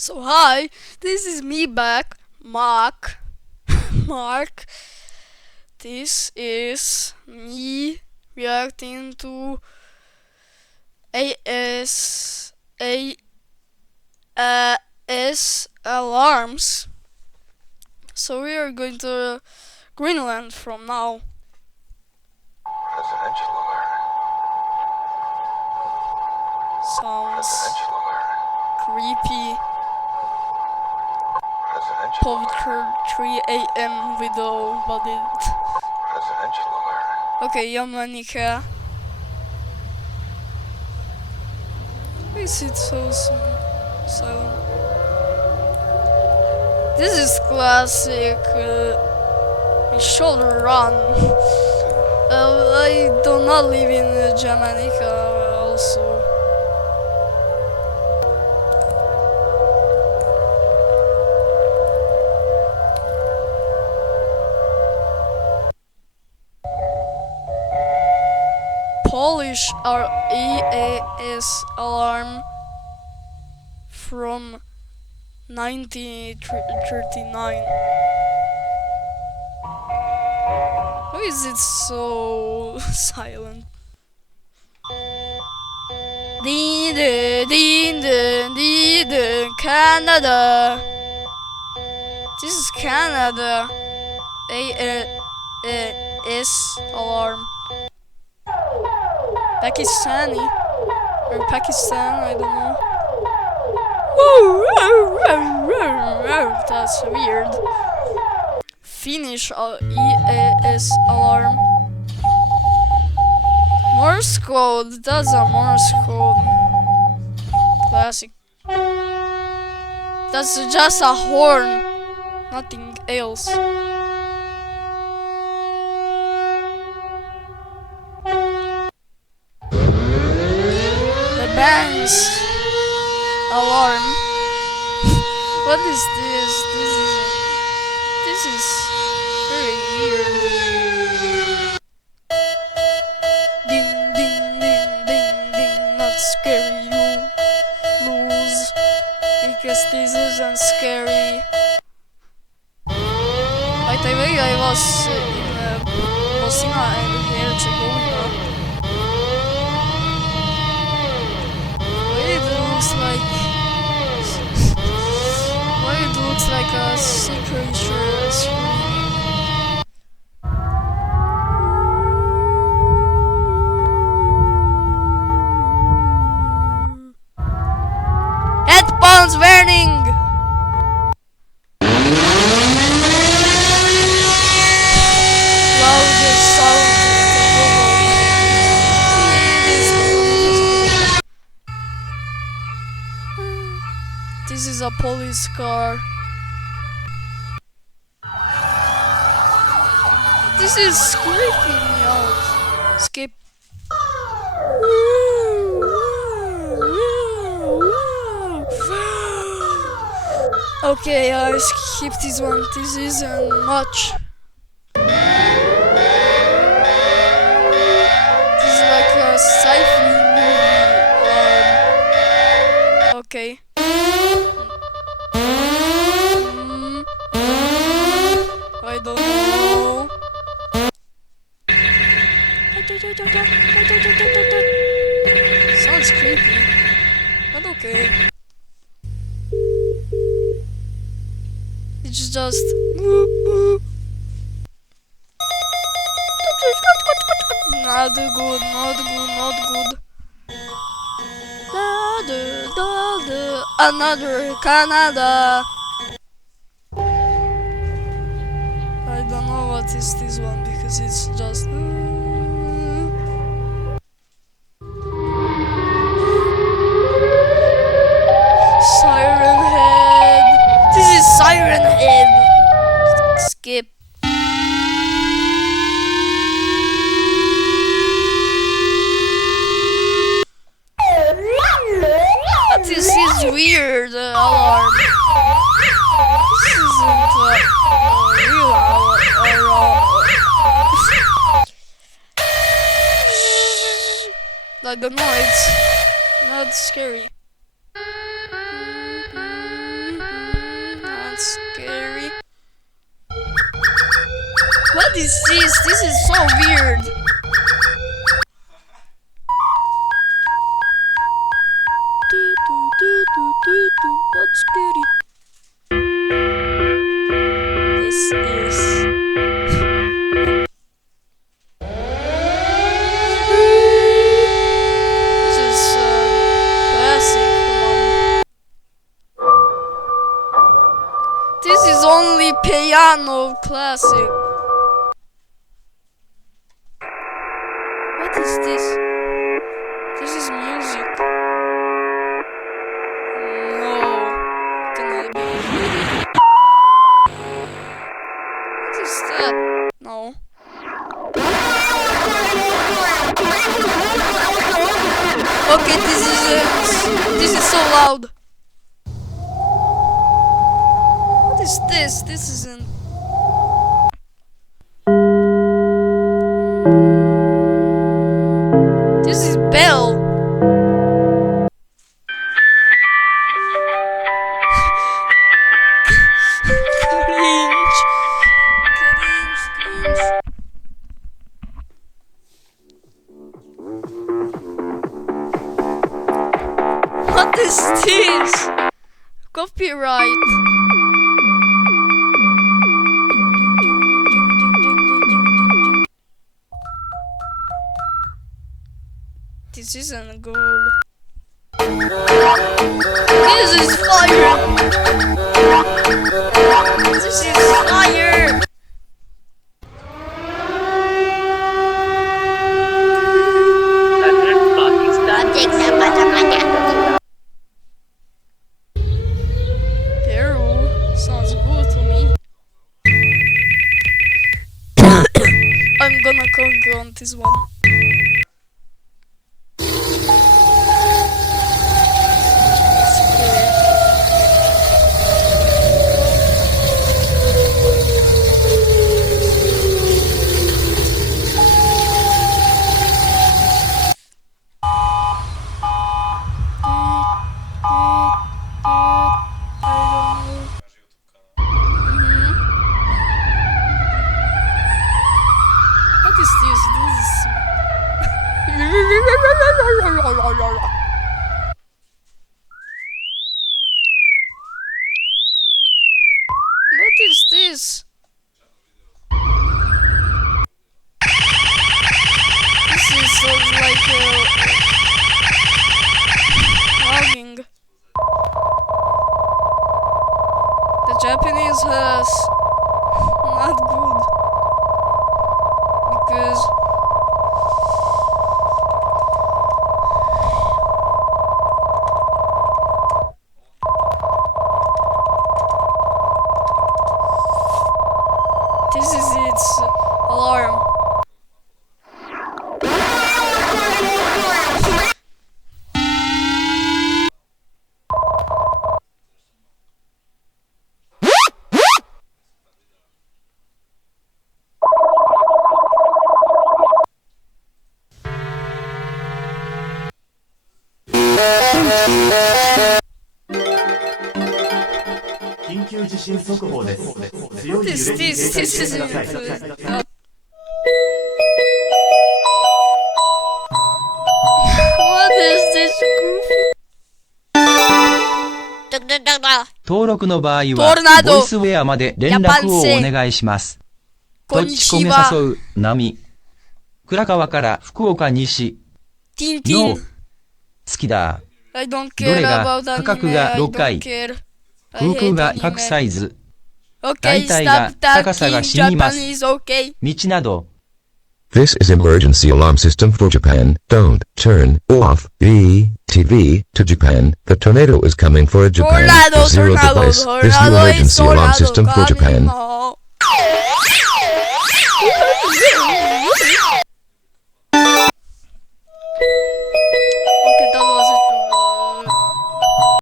So hi, this is me back, Mark. Mark. This is me reacting to EAS alarms. So we are going to Greenland from now. Presidential alert. Sounds Presidential alert. creepy. Presidential Poker alert. 3 a.m. video, but it. Presidential alert. Okay, Yamanika. Why is it so silent? This is classic. We should run. I do not live in Jamaica also. Polish our EAS alarm from 1939. Why is it so silent? Canada. This is Canada. EAS alarm. Pakistani or Pakistan, I don't know. That's weird. Finish EAS alarm. Morse code. That's a Morse code. Classic. That's just a horn. Nothing else. The bank's alarm. What is this? This is very weird. Ding ding ding ding ding. Not scary, you lose, because this isn't scary. By the way, I was in Bosnia and Herzegovina. It looks like a secret screen. Headphones warning. Loudest sound in the world. This is a police car. This is creeping me out. Skip. Okay, I skip this one. This isn't much. This is like a sci-fi movie. Okay. I don't know. Sounds creepy, but okay. It's just. Not good, not good, not good. Another Canada. I don't know what is this one because it's just. Siren head. This is siren head. Skip. This is weird alarm. This isn't a real alarm. I don't know, it's not scary. and scary. What is this? This is so weird. Not scary. This is. This is classic one. This is only piano classic. What is this? This is music. No, cannot be. What is that? No. Okay, this is so loud. What is this? This isn't. This is bell. Cringe. Cringe. What is this? Copyright. This isn't good. This is fire. This is fire. Peru sounds good to me. I'm gonna conquer on this one. What is this? This is. What is this? This is like logging. The Japanese has not good because this is its alarm. What is this? This isn't. What is this goofy? 登録の場合トはルナドボイスウェアまで連絡をお願いします。こんとちこめにちは。誘う波。倉川から福岡西ティンティのン。好きだ。 I don't ど care れが about 価格 anime. が I 6 don't 回 care. I 空 hate 空が anime. 各サイズ Okay, 大体が stop 高さ talking が死にます Japanese, okay? 道など This is emergency alarm system for Japan. Don't turn off the TV to Japan. The tornado is coming for a Japan. Tornado, Zero tornado, device. This new tornado, it's emergency alarm tornado system for coming Japan. now.